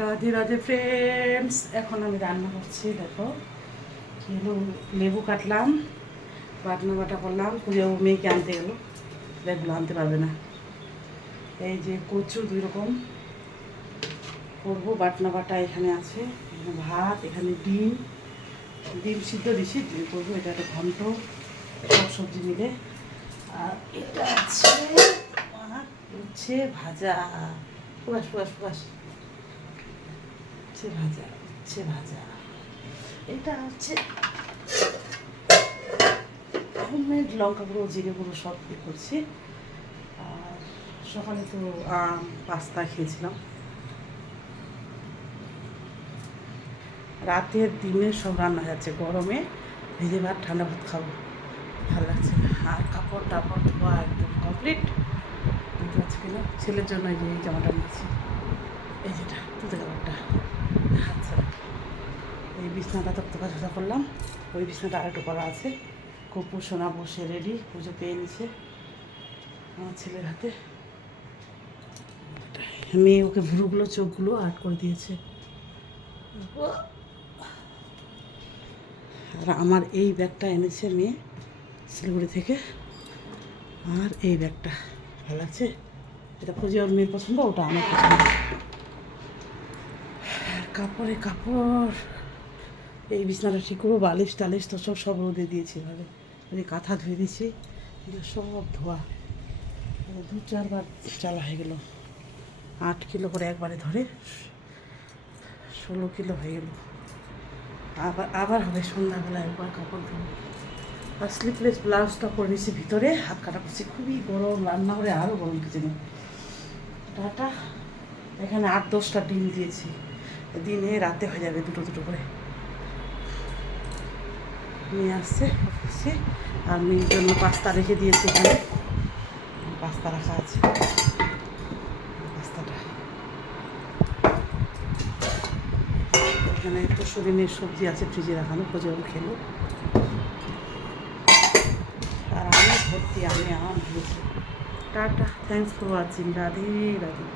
Radhe Radhe friends, এখন আমি রান্না করছি। দেখো লেবু কাটলাম, বাটনা বাটা করলাম। পুজো মেয়েকে আনতে গেলো, এগুলো আনতে পারবে না। এই যে কচু 2 রকম করবো, বাটনা বাটা এখানে আছে, এখানে ভাত, এখানে ডিম সিদ্ধ দিছি, দিয়ে করবো। এটা একটা ঘন্ট, সব সবজি মিলে। আর এটা হচ্ছে ভাজা, ফুয়াস ভাজা। এটা হচ্ছে হোমমেড লঙ্কা গুঁড়ো, জিরে গুঁড়ো সব দিয়ে করছি। আর সকালে তো পাস্তা খেয়েছিলাম। রাতের দিনে সব রান্না যাচ্ছে, গরমে ভেজে ভাত ঠান্ডা ভাত খাবো, ভালো লাগছে না। আর কাপড় টাপড় ধোয়া একদম কমপ্লিট। বুঝতে পারছি কিনা, ছেলের জন্য এই যে এই জামাটা নিয়েছি, এই যেটা তুতে কাপড়টা। আচ্ছা, এই বিছনাটা তক্তকা ঝাঁঝা করলাম, ওই বিছনাটা আরেকটু করা আছে। কপু সোনা বসে রেডি, পুজো পেয়ে নিছে আমার ছেলের হাতে। মেয়ে ওকে ভুরুগুলো চোখগুলো আর্ট করে দিয়েছে। আর আমার এই ব্যাগটা এনেছে মেয়ে শিলিগুড়ি থেকে। আর এই ব্যাগটা ভালো আছে, এটা খুঁজে ওর মেয়ের পছন্দ, ওটা আমার পছন্দ। কাপড়ে কাপড়, এই বিছনাটা ঠিক করবো। বালিশ টালিশ তো সব রোদে দিয়েছি এভাবে, এই কাঁথা ধুয়ে দিয়েছি, এগুলো সব ধোয়া। 2-4 বার চালা হয়ে গেল। 8 কিলো করে একবারে ধরে, 16 কিলো হয়ে গেল। আবার হবে সন্ধ্যাবেলা একবার কাপড় ধোবো। আর স্লিপলেস ব্লাউজটা পরে নিয়েছি ভিতরে, হাত কাটা করছি। খুবই গরম, রান্না করে আরও গরম কিচেনে। ডাটা এখানে 8-10টা ডিম দিয়েছি, দিনে রাতে হয়ে যাবে 2 করে। নিয়ে আসছে অফিসে। আর মেয়ের জন্য পাস্তা রেখে দিয়েছি, এখানে পাস্তা রাখা আছে। পাস্তাটা এখানে পরশুদিনের সবজি আছে ফ্রিজে রাখানো, প্রচুর খেলো। আর আমি ভর্তি, আমি আম দিয়েছি। Tata, thanks for watching. Radhe Radhe.